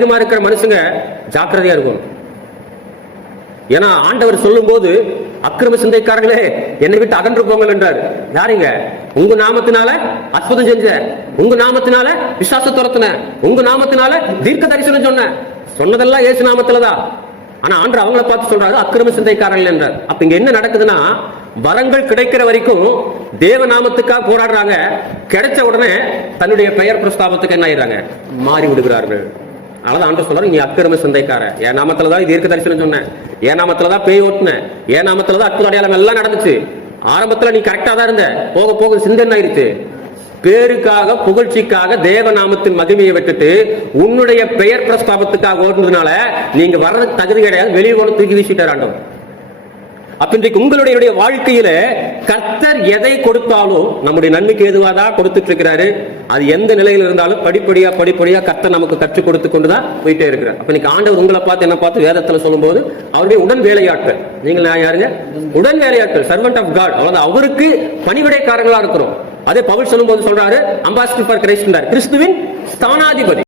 வேகமா இருக்கிற மனுஷங்க? ஜாக்கிரதையா இருக்கணும். ஏன்னா ஆண்டவர் சொல்லும் போது அக்கிரம சிந்தைக்காரங்களே என்னை விட்டு அகன்று போங்கள் என்றார். யாருங்க? உங்க நாமத்தினால அற்புதம் செஞ்ச உங்க நாமத்தினால விசுவாச துரத்தின உங்க நாமத்தினால தீர்க்க தரிசனம் சொன்ன சொன்னதெல்லாம் ஏசு நாமத்துலதான் ஆனா ஆண்டு அவங்கள பார்த்து சொல்றாரு அக்கிரம சிந்தைக்காரர்கள் என்றார். அப்ப இங்க என்ன நடக்குதுன்னா வரங்கள் கிடைக்கிற வரைக்கும் தேவ நாமத்துக்காக போராடுறாங்க. கிடைச்ச உடனே தன்னுடைய பெயர் பிரஸ்தாபத்துக்கு என்ன ஆயிடுறாங்க? மாறி விடுகிறார்கள் அதனால ஆண்டு சொல்றாரு நீ அக்கிரம சந்தைக்கார. என் நாமத்துல தான் தீர்க்க தரிசனம் சொன்னேன். என் நாமத்துல தான் பேய் ஓட்டினேன் என் நாமத்துல தான் அற்புத அடையாளம் எல்லாம் நடந்துச்சு. ஆரம்பத்துல நீ கரெக்டா தான் இருந்த. போக போக சிந்தனை ஆயிடுச்சு பேருக்காக புகழ்ச்சிக்காக தேவநாமத்தின் மகிமையை விட்டுட்டு உன்னுடைய பெயர் பிரஸ்தாபத்துக்காக ஓடுனதுனால நீங்க வர்றதுக்கு தகுதி கிடையாது. வெளியே கொண்டு தூக்கி வீசிட்டார் அப்ப இன்றைக்கு உங்களுடைய வாழ்க்கையில கர்த்தர் எதை கொடுத்தாலும் நம்முடைய நன்மைக்கு எதுவாக தான் கொடுத்துட்டு இருக்கிறாரு. அது எந்த நிலையில இருந்தாலும் படிப்படியா படிப்படியா கர்த்தர் நமக்கு கற்றுக் கொடுத்து கொண்டுதான் போயிட்டே இருக்கிறார். அப்ப இன்னைக்கு ஆண்டவர் உங்களை பார்த்து என்ன பார்த்து வேதத்துல சொல்லும்போது அவருடைய உடன் வேலையாட்கள் நீங்கள் நான் யாருங்க? உடன் வேலையாட்கள் சர்வெண்ட் ஆஃப் காட் அவ்வளவு அவருக்கு பணிவிடைக்காரங்களா இருக்கிறோம். அதே பவுல் சொல்லும்போது சொல்றாரு அம்பாசிடர் ஃபார் கிரைஸ்ட் கிறிஸ்துவின் ஸ்தானாதிபதி.